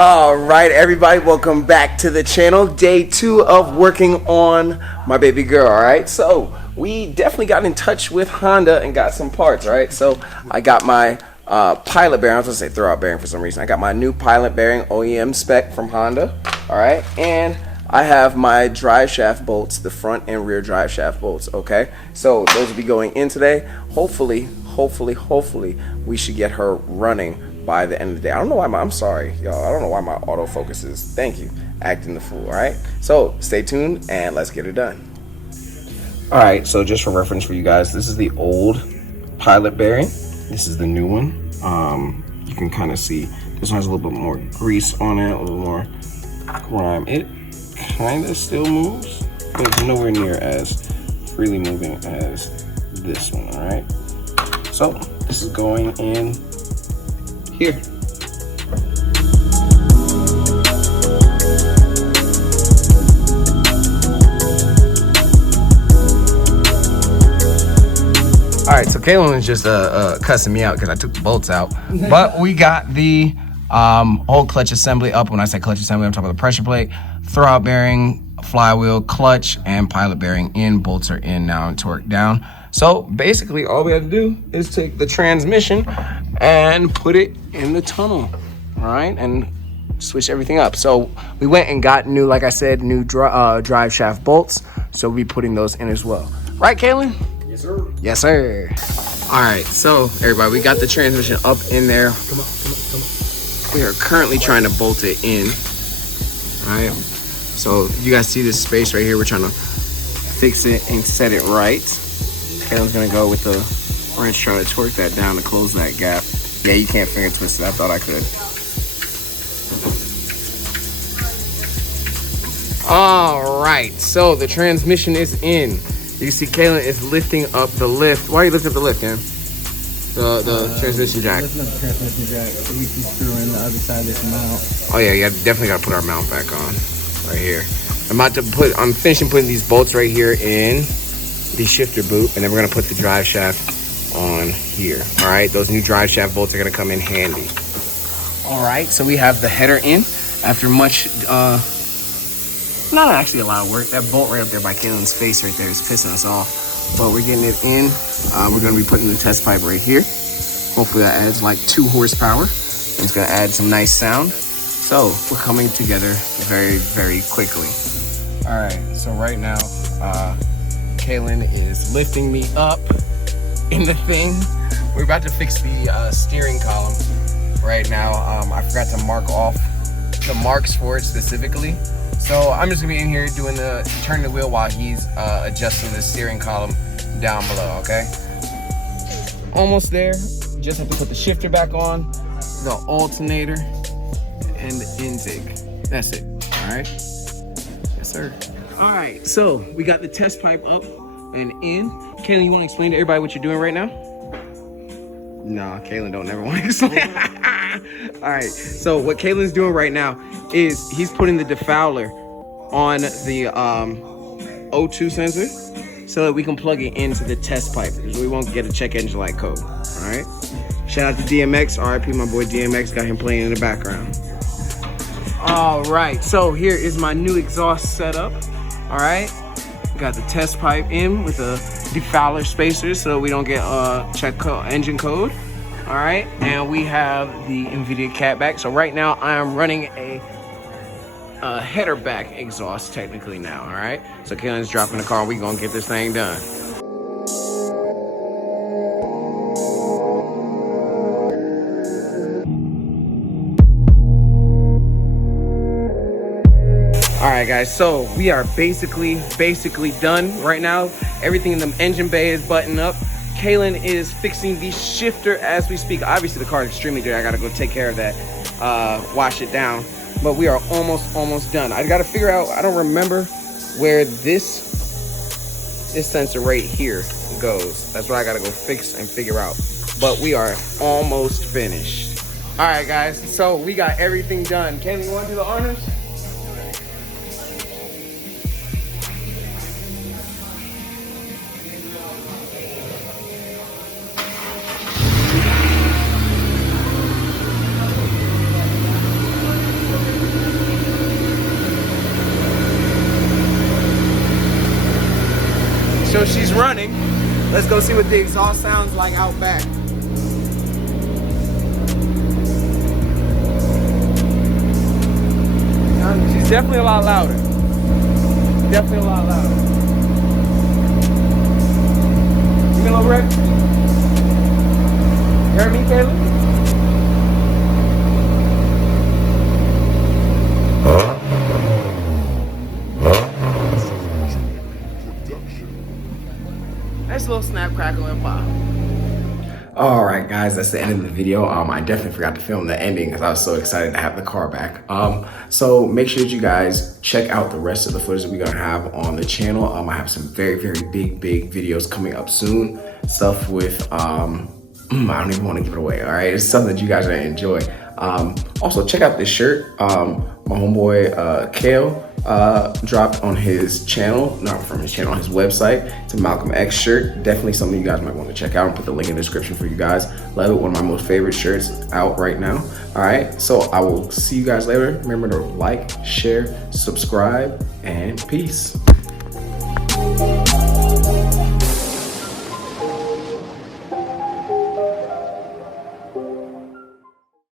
All right, everybody, welcome back to the channel. Day 2 of working on my baby girl. All right, so we definitely got in touch with Honda and got some parts. All right, so I got my pilot bearing. I was gonna say throwout bearing for some reason. I got my new pilot bearing OEM spec from Honda. All right, and I have my drive shaft bolts, the front and rear drive shaft bolts. Okay, so those will be going in today. Hopefully we should get her running by the end of the day. I don't know why I'm sorry, y'all. I don't know why my autofocus is, thank you, acting the fool, all right? So stay tuned and let's get it done. All right, so just for reference for you guys, this is the old pilot bearing. This is the new one. You can kind of see this one has a little bit more grease on it, a little more grime. It kind of still moves, but it's nowhere near as freely moving as this one, all right? So this is going in here. All right, so Kaylin was just cussing me out because I took the bolts out, but we got the whole clutch assembly up. When I say clutch assembly, I'm talking about the pressure plate, throwout bearing, flywheel, clutch, and pilot bearing in. Bolts are in now and torqued down. So basically all we have to do is take the transmission and put it in the tunnel, all right, and switch everything up. So we went and got new, like I said, new drive shaft bolts, so we'll be putting those in as well. Right, Kaylin? Yes, sir. Yes, sir. All right, so everybody, we got the transmission up in there. Come on. We are currently trying to bolt it in, all right? So you guys see this space right here? We're trying to fix it and set it right. Kaylin's gonna go with the wrench, try to torque that down to close that gap. Yeah, you can't finger twist it. I thought I could. All right, so the transmission is in. You see Kaylin is lifting up the lift. Why are you lifting up the lift, Cam? The transmission jack. Lifting up the transmission jack so we can screw in the other side of this mount. Oh yeah, definitely gotta put our mount back on right here. I'm finishing putting these bolts right here in the shifter boot, and then we're gonna put the drive shaft on here. All right, those new drive shaft bolts are gonna come in handy. All right, so we have the header in after much, not actually a lot of work. That bolt right up there by Kaylin's face right there is pissing us off, but we're getting it in. We're gonna be putting the test pipe right here. Hopefully that adds like 2 horsepower. It's gonna add some nice sound. So we're coming together very, very quickly. All right, so right now, Kaylin is lifting me up in the thing. We're about to fix the steering column right now. I forgot to mark off the marks for it specifically. So I'm just gonna be in here doing turning the wheel while he's adjusting the steering column down below, okay? Almost there. Just have to put the shifter back on, the alternator, and the intake. That's it, all right? Yes, sir. All right, so we got the test pipe up and in. Kaylin, you want to explain to everybody what you're doing right now? No, Kaylin don't never want to explain. All right, so what Kaylin's doing right now is he's putting the defouler on the O2 sensor so that we can plug it into the test pipe, because we won't get a check engine light code. All right. Shout out to DMX, RIP my boy DMX, got him playing in the background. All right, so here is my new exhaust setup. All right, got the test pipe in with a defouler spacer so we don't get engine code. All right, and we have the NVIDIA cat back. So right now I am running a header back exhaust technically now. All right, so Kaylin's dropping the car and we gonna get this thing done. All right, guys, so we are basically done right now. Everything in the engine bay is buttoned up. Kaylin is fixing the shifter as we speak. Obviously, the car is extremely dirty. I gotta go take care of that, wash it down. But we are almost done. I gotta figure out, I don't remember where this sensor right here goes. That's what I gotta go fix and figure out. But we are almost finished. All right, guys. So we got everything done. Kaylee, you want to do the honors? So she's running. Let's go see what the exhaust sounds like out back. She's definitely a lot louder. Definitely a lot louder. You been over it? You heard me, Kayla? Nice little snap, crackle, and pop. All right, guys, that's the end of the video. I definitely forgot to film the ending because I was so excited to have the car back. So make sure that you guys check out the rest of the footage that we're gonna have on the channel. I have some very, very big videos coming up soon. Stuff with, I don't even want to give it away, all right? It's something that you guys are gonna enjoy. Also, check out this shirt. My homeboy, Kale, dropped on his channel, not from his channel, on his website. It's a Malcolm X shirt. Definitely something you guys might want to check out. I'll put the link in the description for you guys. Love it, one of my most favorite shirts out right now. All right, so I will see you guys later. Remember to like, share, subscribe, and peace.